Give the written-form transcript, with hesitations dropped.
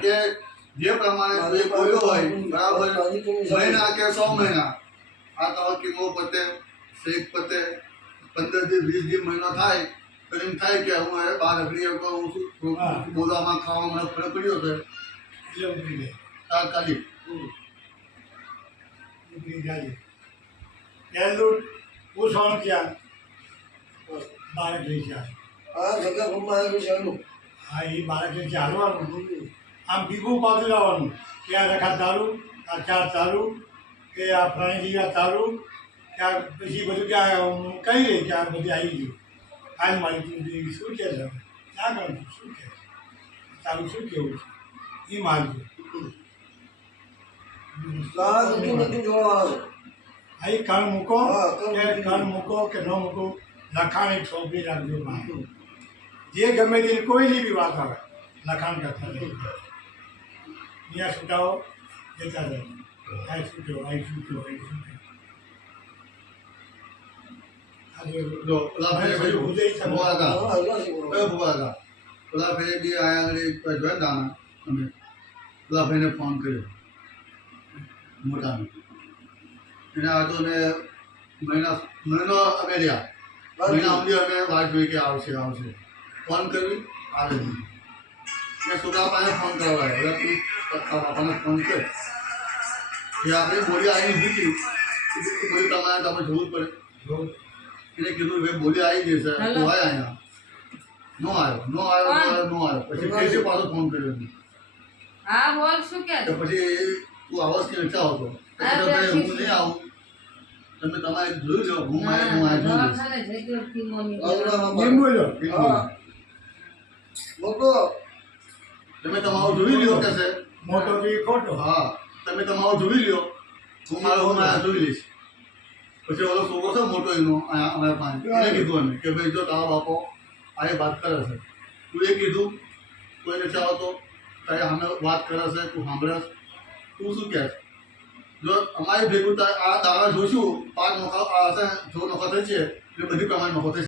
કે જે પ્રમાણે બોલ્યો હોય બરાબર મહિના કે 100 મહિના આ તો કિમો પતે શેખ પતે 15 થી 20 દી મહિનો થાય તો એમ થાય કે હું હવે બહાર નીકળી શકું હું શું બોલવામાં ખાવામાં મને ફરક પડ્યો છે તાત્કાલિક પહેલું પૂછવાનું ત્યાં બાળક લઈ છે હા જગ્યા ઘરમાં આવ્યું છે એનું હા એ બાળક લઈ છે હાલવાનું આમ બીગું બાજુ લાવવાનું કે આ રખા તારું આ ચાર તારું કે આ પ્રાણીજી આ તારું કે આ પછી બધું કે કહી રહી કે આ બધી આવી ગયું હાલ મારી તું શું કહે છે ક્યાં કરું શું કહે તારું શું કહેવું છે એ માનજો બધું જોવાનું અહીં કણ મૂકો કે કણ મૂકો કે ન મૂકો લખાણ એક સોંપી રાખજો જે ગમે તે કોઈની બી વાત આવે લખાણ કરતા અહીંયા છૂટાવો જતા રહે અહીં છૂટો અહીં છૂટો અહીં છૂટો પેલા ભાઈ બી આયા આગળ જોયા દાણા અમે પેલા ભાઈને ફોન કર્યો મોટાને એને આ તો અમે મહિનો અમે રહ્યા મહિના સુધી અમે વાત જોઈ કે આવશે ફોન કરી આવે નહીં મેં છોકરા પાસે ફોન કરવા હવે તું બાપાને ફોન કર એ આપણે બોલી આવી દીધી બોલી તમારે તમે જોવું જ પડે એને કીધું ભાઈ બોલી આવી ગઈ છે તો હોય અહીંયા નો આવ્યો પછી ફેર પાછો ફોન કર્યો હા બોલ શું કે તો પછી તું આવાજ કે નથી આવતો ભાઈ હું નહીં આવું તમે તમારે જોઈ લો હું મોટો તમે તમારું જોઈ લ્યો કે છે મોટો તો એ ખોટો હા તમે તમારું જોઈ લ્યો હું જોઈ લઈશ પછી ઓલો છોકરો છે મોટો એનો અમારા પાસે એને કીધું અમે કે ભાઈ જો તારો બાપો આ વાત કરે છે તું એ કીધું કોઈને ચાહો તો તારે સામે વાત કરે છે તું સાંભળે તું શું કહે જો અમારી ભેગું આ દાણા જોઈશું 5 નોખા જો નોખા થઈ છે એટલે બધી પ્રમાણે નોખો થઈ